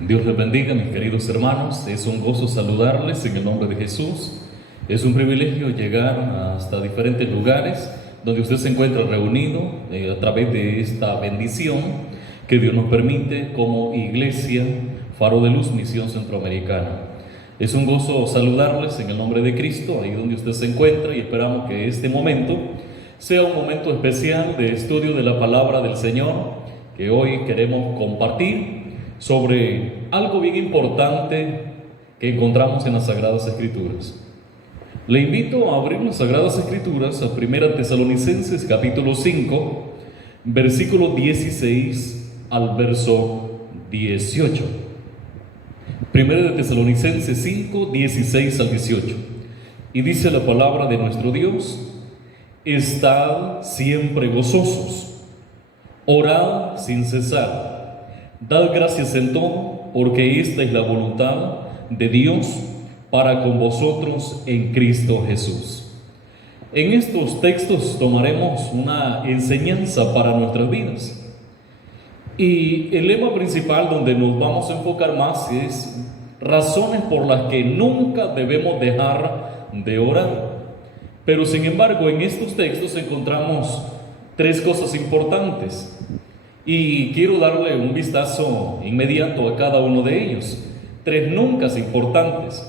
Dios les bendiga, mis queridos hermanos. Es un gozo saludarles en el nombre de Jesús. Es un privilegio llegar hasta diferentes lugares donde usted se encuentra reunido a través de esta bendición que Dios nos permite como Iglesia Faro de Luz Misión Centroamericana. Es un gozo saludarles en el nombre de Cristo, ahí donde usted se encuentra, y esperamos que este momento sea un momento especial de estudio de la palabra del Señor, que hoy queremos compartir sobre algo bien importante que encontramos en las Sagradas Escrituras. Le invito a abrir las Sagradas Escrituras a 1 Tesalonicenses capítulo 5, versículo 16 al verso 18. 1 Tesalonicenses 5, 16 al 18. Y dice la palabra de nuestro Dios: estad siempre gozosos, orad sin cesar. Dad gracias en todo, porque esta es la voluntad de Dios para con vosotros en Cristo Jesús. En estos textos tomaremos una enseñanza para nuestras vidas. Y el lema principal donde nos vamos a enfocar más es razones por las que nunca debemos dejar de orar. Pero sin embargo, en estos textos encontramos tres cosas importantes. Y quiero darle un vistazo inmediato a cada uno de ellos. Tres nunca importantes.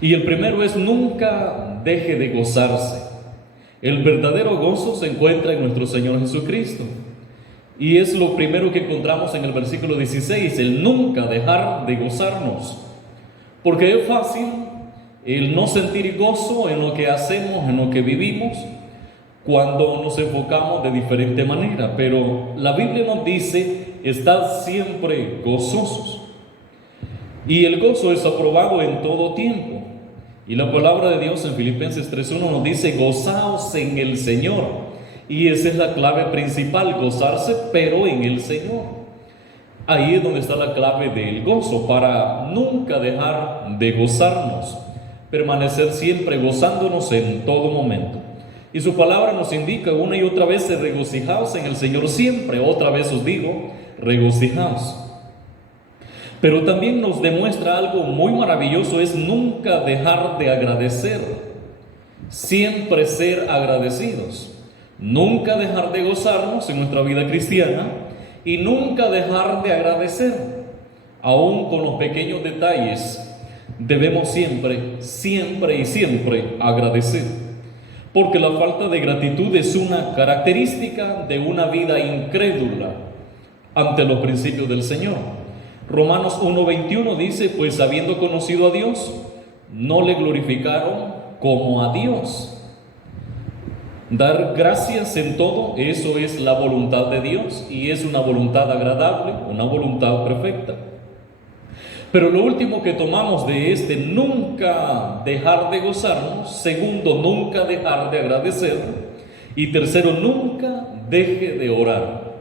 Y el primero es: nunca deje de gozarse. El verdadero gozo se encuentra en nuestro Señor Jesucristo. Y es lo primero que encontramos en el versículo 16, el nunca dejar de gozarnos. Porque es fácil el no sentir gozo en lo que hacemos, en lo que vivimos, cuando nos enfocamos de diferente manera. Pero la Biblia nos dice: estad siempre gozosos. Y el gozo es aprobado en todo tiempo. Y la palabra de Dios en Filipenses 3:1 nos dice: gozaos en el Señor. Y esa es la clave principal, gozarse, pero en el Señor. Ahí es donde está la clave del gozo, para nunca dejar de gozarnos, permanecer siempre gozándonos en todo momento. Y su palabra nos indica una y otra vez: regocijaos en el Señor siempre. Otra vez os digo, regocijaos. Pero también nos demuestra algo muy maravilloso: es nunca dejar de agradecer. Siempre ser agradecidos. Nunca dejar de gozarnos en nuestra vida cristiana y nunca dejar de agradecer. Aún con los pequeños detalles debemos siempre agradecer. Porque la falta de gratitud es una característica de una vida incrédula ante los principios del Señor. Romanos 1:21 dice: pues habiendo conocido a Dios, no le glorificaron como a Dios. Dar gracias en todo, eso es la voluntad de Dios, y es una voluntad agradable, una voluntad perfecta. Pero lo último que tomamos de este nunca dejar de gozarnos, segundo, nunca dejar de agradecer, y tercero, nunca deje de orar.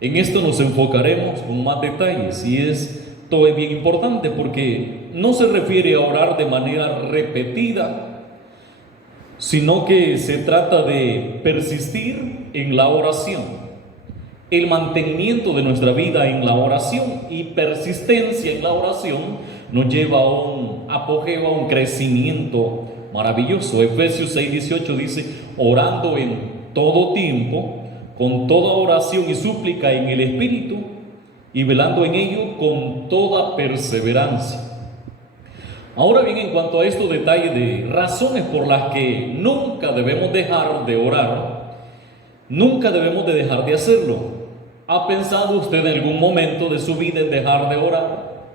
En esto nos enfocaremos con más detalles, y esto es bien importante porque no se refiere a orar de manera repetida, sino que se trata de persistir en la oración, el mantenimiento de nuestra vida en la oración, y persistencia en la oración nos lleva a un apogeo, a un crecimiento maravilloso. Efesios 6:18 dice: orando en todo tiempo, con toda oración y súplica en el Espíritu, y velando en ello con toda perseverancia. Ahora bien, en cuanto a estos detalles de razones por las que nunca debemos dejar de orar, nunca debemos de dejar de hacerlo. ¿Ha pensado usted en algún momento de su vida en dejar de orar?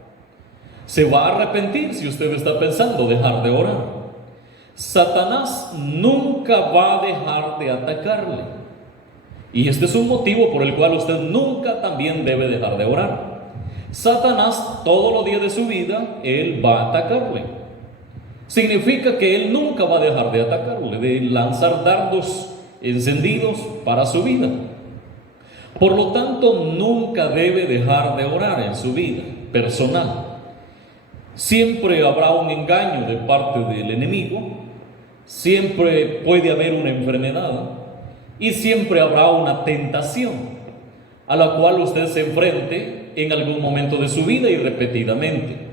Se va a arrepentir si usted está pensando dejar de orar. Satanás nunca va a dejar de atacarle. Y este es un motivo por el cual usted nunca también debe dejar de orar. Satanás, todos los días de su vida, él va a atacarle. Significa que él nunca va a dejar de atacarle, de lanzar dardos encendidos para su vida. Por lo tanto, nunca debe dejar de orar en su vida personal. Siempre habrá un engaño de parte del enemigo, siempre puede haber una enfermedad y siempre habrá una tentación. a la cual usted se enfrente en algún momento de su vida y repetidamente.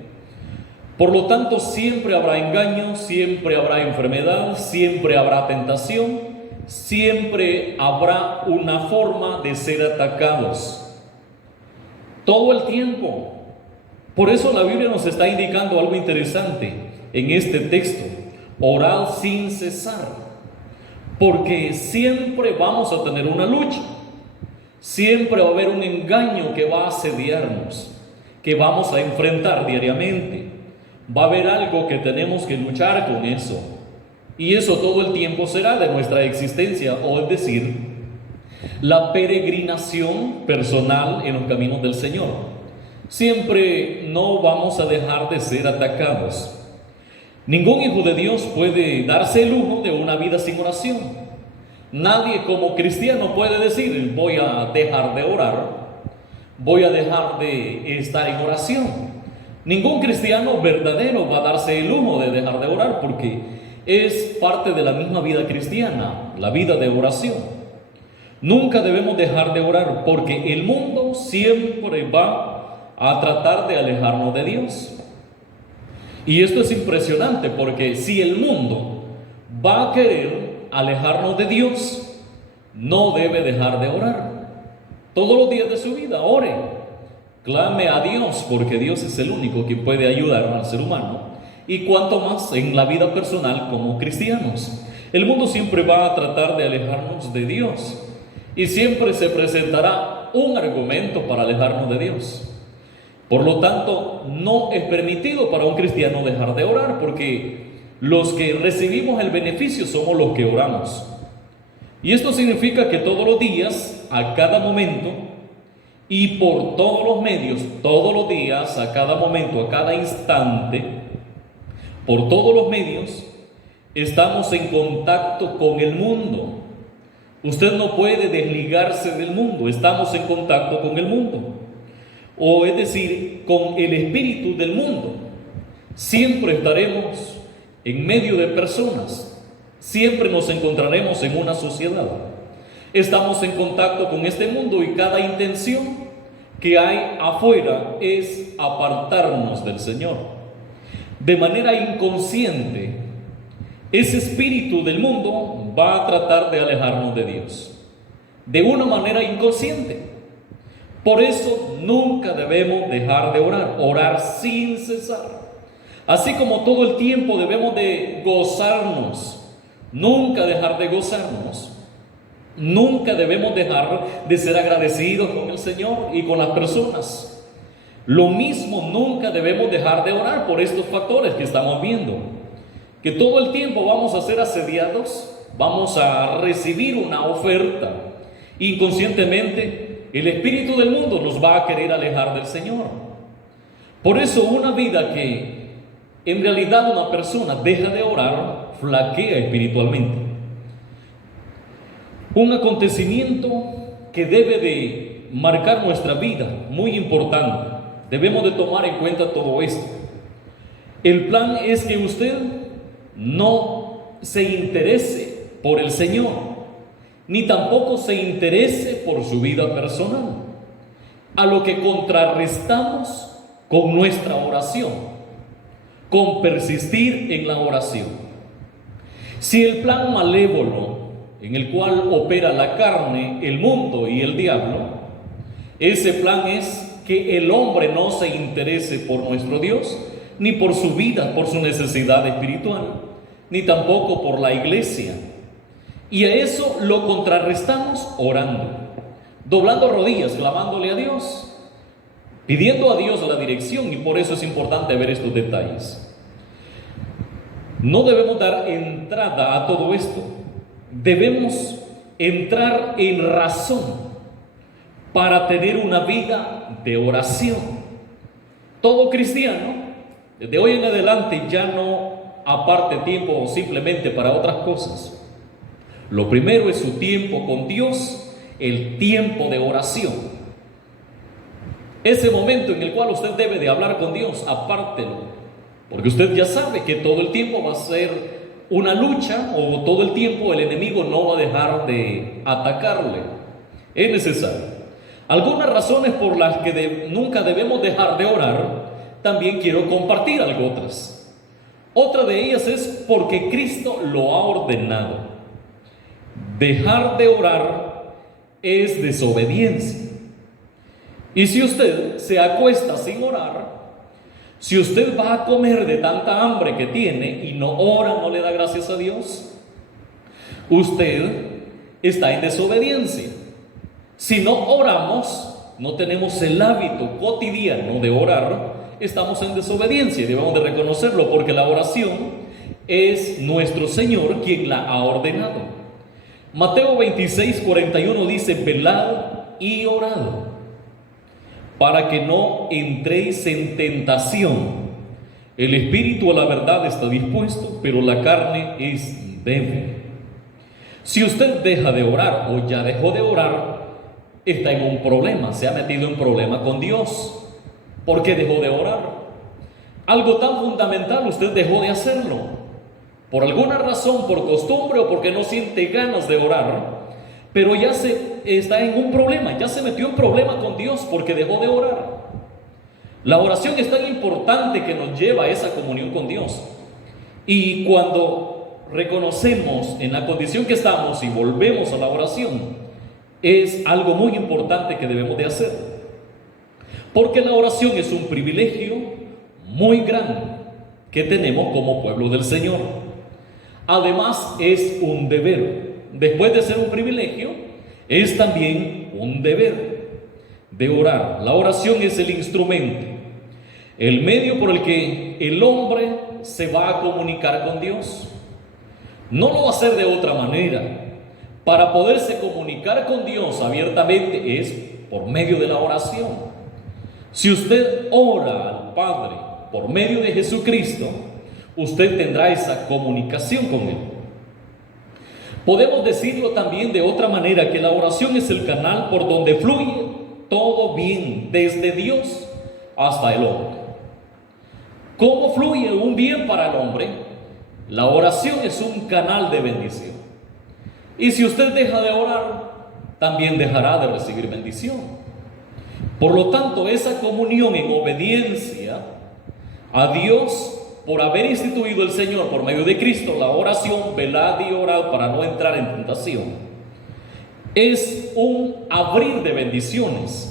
Por lo tanto, siempre habrá engaño, siempre habrá enfermedad, siempre habrá tentación, siempre habrá una forma de ser atacados. Todo el tiempo. Por eso la Biblia nos está indicando algo interesante en este texto: orad sin cesar, porque siempre vamos a tener una lucha, siempre va a haber un engaño que va a asediarnos, que vamos a enfrentar diariamente. Va a haber algo que tenemos que luchar con eso, y eso todo el tiempo será de nuestra existencia, o es decir, la peregrinación personal en los caminos del Señor. Siempre no vamos a dejar de ser atacados. Ningún hijo de Dios puede darse el lujo de una vida sin oración. Nadie como cristiano puede decir: voy a dejar de orar, voy a dejar de estar en oración. Ningún cristiano verdadero va a darse el lujo de dejar de orar, porque es parte de la misma vida cristiana, la vida de oración. Nunca debemos dejar de orar, porque el mundo siempre va a tratar de alejarnos de Dios. Y esto es impresionante, porque si el mundo va a querer alejarnos de Dios, no debe dejar de orar. Todos los días de su vida, ore, clame a Dios, porque Dios es el único que puede ayudar al ser humano, y cuanto más en la vida personal como cristianos. El mundo siempre va a tratar de alejarnos de Dios, y siempre se presentará un argumento para alejarnos de Dios. Por lo tanto, no es permitido para un cristiano dejar de orar, porque los que recibimos el beneficio somos los que oramos. Y esto significa que todos los días, a cada momento, y por todos los medios, todos los días, a cada momento, a cada instante, por todos los medios, estamos en contacto con el mundo. Usted no puede desligarse del mundo, estamos en contacto con el mundo. O es decir, con el espíritu del mundo. Siempre estaremos en medio de personas, siempre nos encontraremos en una sociedad. Estamos en contacto con este mundo, y cada intención que hay afuera es apartarnos del Señor. De manera inconsciente, ese espíritu del mundo va a tratar de alejarnos de Dios, de una manera inconsciente. Por eso nunca debemos dejar de orar, orar sin cesar. Así como todo el tiempo debemos de gozarnos, nunca dejar de gozarnos. Nunca debemos dejar de ser agradecidos con el Señor y con las personas. Lo mismo, nunca debemos dejar de orar por estos factores que estamos viendo. Que todo el tiempo vamos a ser asediados, vamos a recibir una oferta. Inconscientemente, el espíritu del mundo nos va a querer alejar del Señor. Por eso, una vida que en realidad una persona deja de orar, flaquea espiritualmente. Un acontecimiento que debe de marcar nuestra vida, muy importante. Debemos de tomar en cuenta todo esto. El plan es que usted no se interese por el Señor, ni tampoco se interese por su vida personal, a lo que contrarrestamos con nuestra oración, con persistir en la oración. Si el plan malévolo en el cual opera la carne, el mundo y el diablo, ese plan es que el hombre no se interese por nuestro Dios, ni por su vida, por su necesidad espiritual, ni tampoco por la iglesia. Y a eso lo contrarrestamos orando, doblando rodillas, clamándole a Dios, pidiendo a Dios la dirección. Y por eso es importante ver estos detalles. No debemos dar entrada a todo esto. Debemos entrar en razón para tener una vida de oración. Todo cristiano, desde hoy en adelante, ya no aparte tiempo simplemente para otras cosas. Lo primero es su tiempo con Dios, el tiempo de oración. Ese momento en el cual usted debe de hablar con Dios, apártelo, porque usted ya sabe que todo el tiempo va a ser una lucha, o todo el tiempo el enemigo no va a dejar de atacarle. Es necesario. Algunas razones por las que nunca debemos dejar de orar, también quiero compartir algo otras. Otra de ellas es porque Cristo lo ha ordenado. Dejar de orar es desobediencia. Y si usted se acuesta sin orar, si usted va a comer de tanta hambre que tiene y no ora, no le da gracias a Dios, usted está en desobediencia. Si no oramos, no tenemos el hábito cotidiano de orar, estamos en desobediencia y debemos de reconocerlo, porque la oración es nuestro Señor quien la ha ordenado. Mateo 26:41 dice: velad y orad, para que no entréis en tentación. El espíritu a la verdad está dispuesto, pero la carne es débil. Si usted deja de orar o ya dejó de orar, está en un problema, se ha metido en problema con Dios. ¿Por qué dejó de orar? Algo tan fundamental, usted dejó de hacerlo. Por alguna razón, por costumbre o porque no siente ganas de orar, pero ya está en un problema, ya se metió en problema con Dios porque dejó de orar. La oración es tan importante que nos lleva a esa comunión con Dios. Y cuando reconocemos en la condición que estamos y volvemos a la oración, es algo muy importante que debemos de hacer. Porque la oración es un privilegio muy grande que tenemos como pueblo del Señor. Además, es un deber. Después de ser un privilegio, es también un deber de orar. La oración es el instrumento, el medio por el que el hombre se va a comunicar con Dios. No lo va a hacer de otra manera. Para poderse comunicar con Dios abiertamente es por medio de la oración. Si usted ora al Padre por medio de Jesucristo, usted tendrá esa comunicación con Él. Podemos decirlo también de otra manera, que la oración es el canal por donde fluye todo bien, desde Dios hasta el hombre. ¿Cómo fluye un bien para el hombre? La oración es un canal de bendición. Y si usted deja de orar, también dejará de recibir bendición. Por lo tanto, esa comunión en obediencia a Dios, por haber instituido el Señor por medio de Cristo la oración, velad y orad para no entrar en tentación, es un abrir de bendiciones.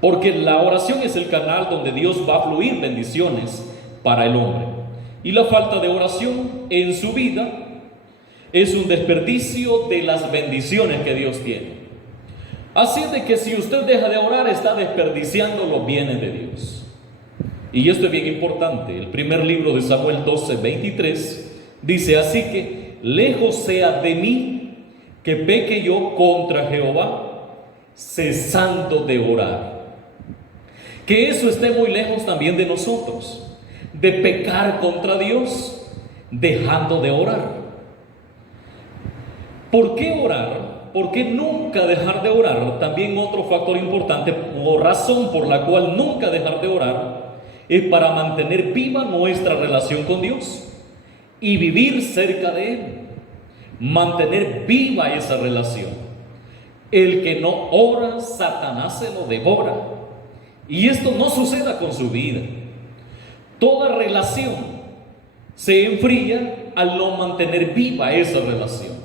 Porque la oración es el canal donde Dios va a fluir bendiciones para el hombre. Y la falta de oración en su vida es un desperdicio de las bendiciones que Dios tiene. Así de que si usted deja de orar, está desperdiciando los bienes de Dios. Y esto es bien importante. El primer libro de Samuel 12:23 dice: así que lejos sea de mí que peque yo contra Jehová, cesando de orar. Que eso esté muy lejos también de nosotros, de pecar contra Dios, dejando de orar. ¿Por qué orar? ¿Por qué nunca dejar de orar? También otro factor importante o razón por la cual nunca dejar de orar es para mantener viva nuestra relación con Dios y vivir cerca de Él. Mantener viva esa relación. El que no ora, Satanás se lo devora. Y esto no suceda con su vida. Toda relación se enfría al no mantener viva esa relación.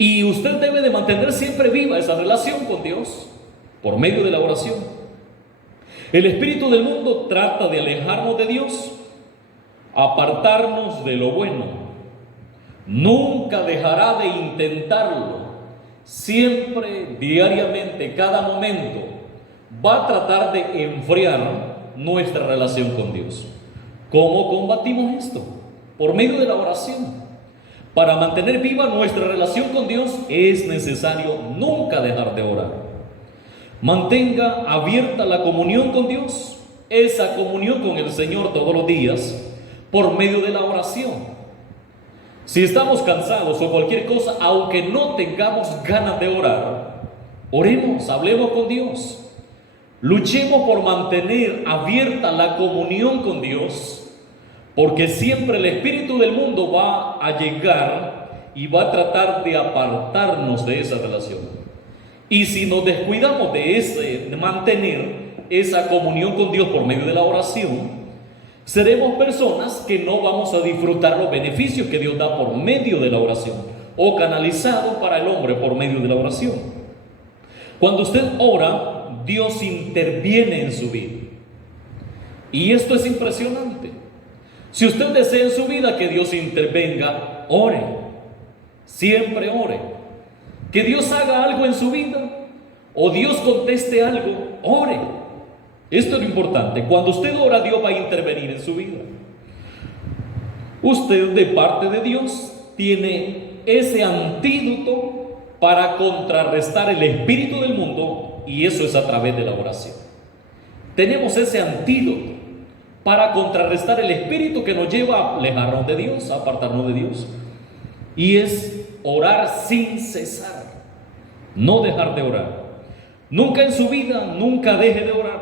Y usted debe de mantener siempre viva esa relación con Dios por medio de la oración. El espíritu del mundo trata de alejarnos de Dios, apartarnos de lo bueno. Nunca dejará de intentarlo. Siempre, diariamente, cada momento, va a tratar de enfriar nuestra relación con Dios. ¿Cómo combatimos esto? Por medio de la oración. Para mantener viva nuestra relación con Dios es necesario nunca dejar de orar. Mantenga abierta la comunión con Dios, esa comunión con el Señor todos los días, por medio de la oración. Si estamos cansados o cualquier cosa, aunque no tengamos ganas de orar, oremos, hablemos con Dios. Luchemos por mantener abierta la comunión con Dios, porque siempre el espíritu del mundo va a llegar y va a tratar de apartarnos de esa relación. Y si nos descuidamos de mantener esa comunión con Dios por medio de la oración, seremos personas que no vamos a disfrutar los beneficios que Dios da por medio de la oración, o canalizado para el hombre por medio de la oración. Cuando usted ora, Dios interviene en su vida. Y esto es impresionante. Si usted desea en su vida que Dios intervenga, ore. Siempre ore. Que Dios haga algo en su vida, o Dios conteste algo, ore. Esto es lo importante. Cuando usted ora, Dios va a intervenir en su vida. Usted, de parte de Dios, tiene ese antídoto para contrarrestar el espíritu del mundo, y eso es a través de la oración. Tenemos ese antídoto para contrarrestar el espíritu que nos lleva a alejarnos de Dios, a apartarnos de Dios, y es orar sin cesar, no dejar de orar. Nunca en su vida, nunca deje de orar.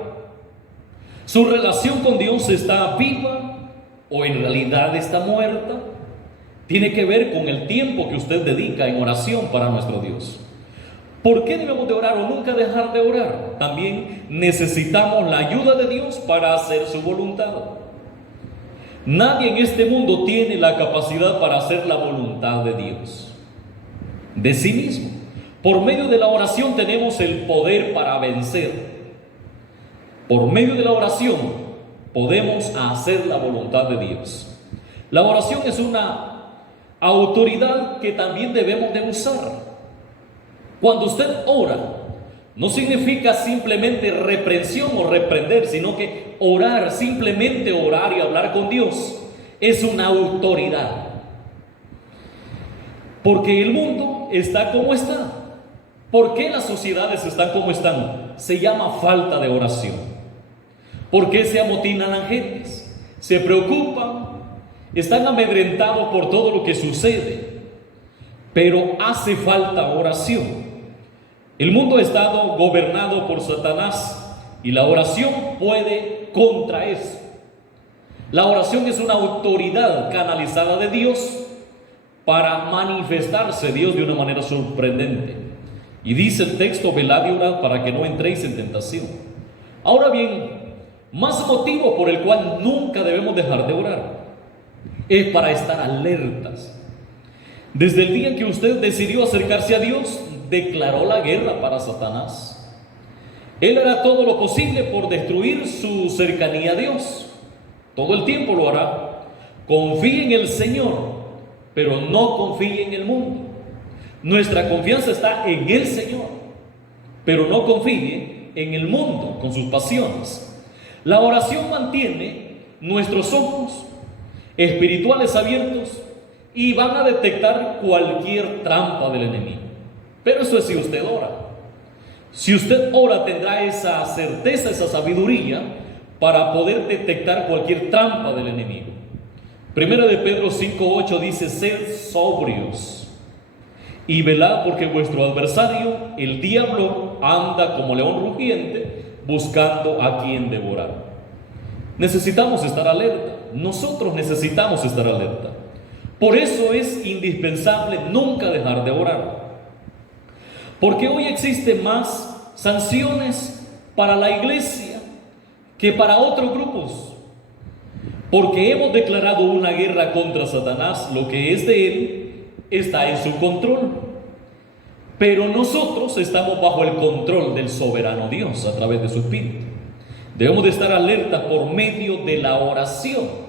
Su relación con Dios está viva o en realidad está muerta. Tiene que ver con el tiempo que usted dedica en oración para nuestro Dios. ¿Por qué debemos de orar o nunca dejar de orar? También necesitamos la ayuda de Dios para hacer su voluntad. Nadie en este mundo tiene la capacidad para hacer la voluntad de Dios, de sí mismo. Por medio de la oración tenemos el poder para vencer. Por medio de la oración podemos hacer la voluntad de Dios. La oración es una autoridad que también debemos de usar. Cuando usted ora, no significa simplemente reprensión o reprender, sino que orar, simplemente orar y hablar con Dios, es una autoridad. Porque el mundo está como está. ¿Por qué las sociedades están como están? Se llama falta de oración. ¿Por qué se amotinan las gentes? Se preocupan, están amedrentados por todo lo que sucede. Pero hace falta oración. El mundo ha estado gobernado por Satanás y la oración puede contra eso. La oración es una autoridad canalizada de Dios para manifestarse Dios de una manera sorprendente. Y dice el texto: velad y orad para que no entréis en tentación. Ahora bien, más motivo por el cual nunca debemos dejar de orar es para estar alertas. Desde el día en que usted decidió acercarse a Dios, declaró la guerra para Satanás. Él hará todo lo posible por destruir su cercanía a Dios. Todo el tiempo lo hará. Confíe en el Señor, pero no confíe en el mundo. Nuestra confianza está en el Señor, pero no confíe en el mundo con sus pasiones. La oración mantiene nuestros ojos espirituales abiertos y van a detectar cualquier trampa del enemigo. Pero eso es si usted ora. Si usted ora, tendrá esa certeza, esa sabiduría para poder detectar cualquier trampa del enemigo. Primera de Pedro 5:8 dice: sed sobrios y velad, porque vuestro adversario, el diablo, anda como león rugiente, buscando a quien devorar. Necesitamos estar alerta. Nosotros necesitamos estar alerta. Por eso es indispensable nunca dejar de orar. Porque hoy existen más sanciones para la iglesia que para otros grupos. Porque hemos declarado una guerra contra Satanás. Lo que es de él está en su control. Pero nosotros estamos bajo el control del soberano Dios a través de su Espíritu. Debemos de estar alertas por medio de la oración.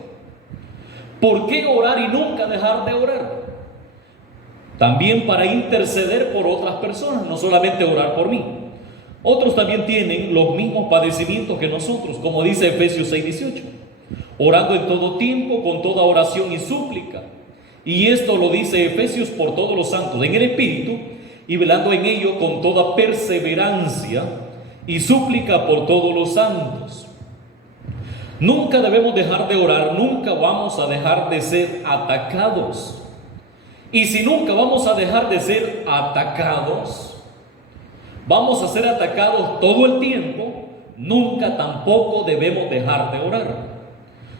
¿Por qué orar y nunca dejar de orar? También para interceder por otras personas, no solamente orar por mí. Otros también tienen los mismos padecimientos que nosotros, como dice Efesios 6:18. Orando en todo tiempo, con toda oración y súplica. Y esto lo dice Efesios por todos los santos en el Espíritu, y velando en ello con toda perseverancia y súplica por todos los santos. Nunca debemos dejar de orar, nunca vamos a dejar de ser atacados. Y si nunca vamos a dejar de ser atacados, vamos a ser atacados todo el tiempo, nunca tampoco debemos dejar de orar.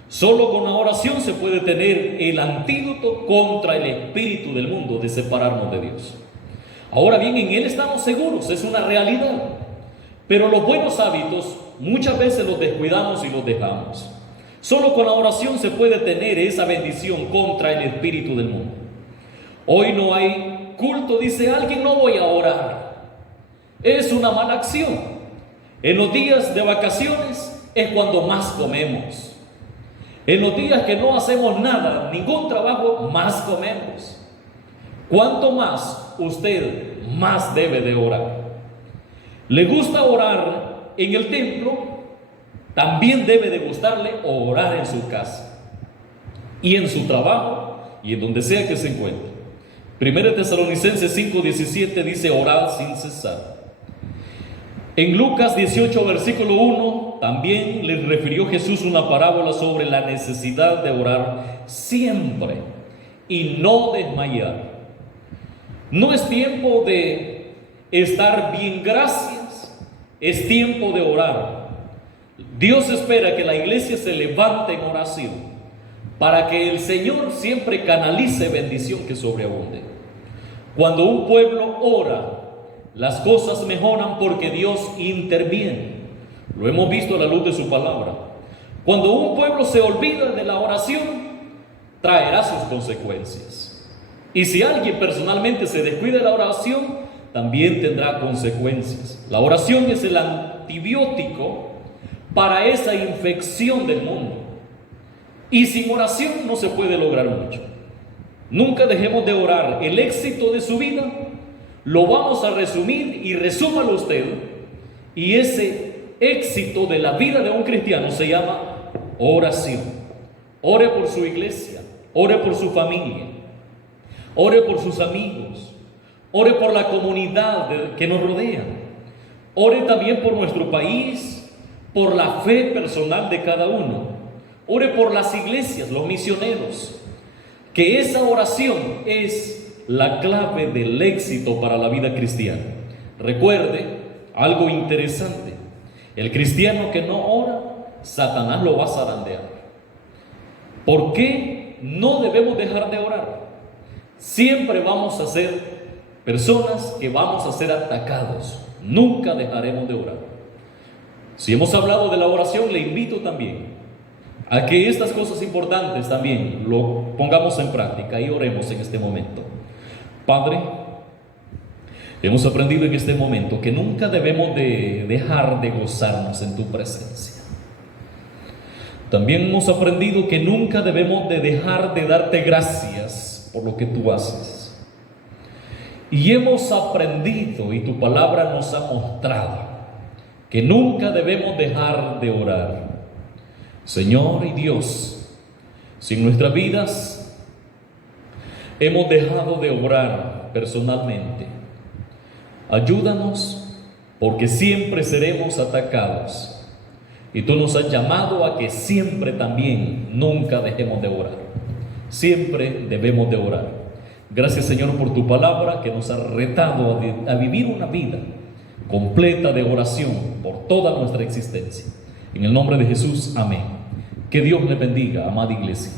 Solo con la oración se puede tener el antídoto contra el espíritu del mundo de separarnos de Dios. Ahora bien, en Él estamos seguros, es una realidad. Pero los buenos hábitos muchas veces los descuidamos y los dejamos. Solo con la oración se puede tener esa bendición contra el espíritu del mundo. Hoy no hay culto, dice alguien, no voy a orar. Es una mala acción. En los días de vacaciones es cuando más comemos. En los días que no hacemos nada, ningún trabajo, más comemos. ¿Cuánto más usted más debe de orar? ¿Le gusta orar en el templo? También debe de gustarle orar en su casa y en su trabajo y en donde sea que se encuentre. 1 Tesalonicenses 5:17 dice: orad sin cesar. En Lucas 18, versículo 1, también les refirió Jesús una parábola sobre la necesidad de orar siempre y no desmayar. No es tiempo de estar bien, gracias, es tiempo de orar. Dios espera que la iglesia se levante en oración para que el Señor siempre canalice bendición que sobreabunde. Cuando un pueblo ora, las cosas mejoran porque Dios interviene. Lo hemos visto a la luz de su palabra. Cuando un pueblo se olvida de la oración, traerá sus consecuencias. Y si alguien personalmente se descuida de la oración, también tendrá consecuencias. La oración es el antibiótico para esa infección del mundo. Y sin oración no se puede lograr mucho. Nunca dejemos de orar. El éxito de su vida lo vamos a resumir, y resúmalo usted. Y ese éxito de la vida de un cristiano se llama oración. Ore por su iglesia, ore por su familia, ore por sus amigos, ore por la comunidad que nos rodea, ore también por nuestro país, por la fe personal de cada uno, ore por las iglesias, los misioneros. Que esa oración es la clave del éxito para la vida cristiana. Recuerde algo interesante: el cristiano que no ora, Satanás lo va a zarandear. ¿Por qué no debemos dejar de orar? Siempre vamos a ser personas que vamos a ser atacados. Nunca dejaremos de orar. Si hemos hablado de la oración, le invito también a que estas cosas importantes también lo pongamos en práctica y oremos en este momento. Padre, hemos aprendido en este momento que nunca debemos de dejar de gozarnos en tu presencia. También hemos aprendido que nunca debemos de dejar de darte gracias por lo que tú haces. Y hemos aprendido, y tu palabra nos ha mostrado, que nunca debemos dejar de orar. Señor y Dios, si en nuestras vidas hemos dejado de orar personalmente, ayúdanos, porque siempre seremos atacados. Y tú nos has llamado a que siempre también, nunca dejemos de orar. Siempre debemos de orar. Gracias, Señor, por tu palabra que nos ha retado a vivir una vida completa de oración por toda nuestra existencia. En el nombre de Jesús, amén. Que Dios le bendiga, amada iglesia.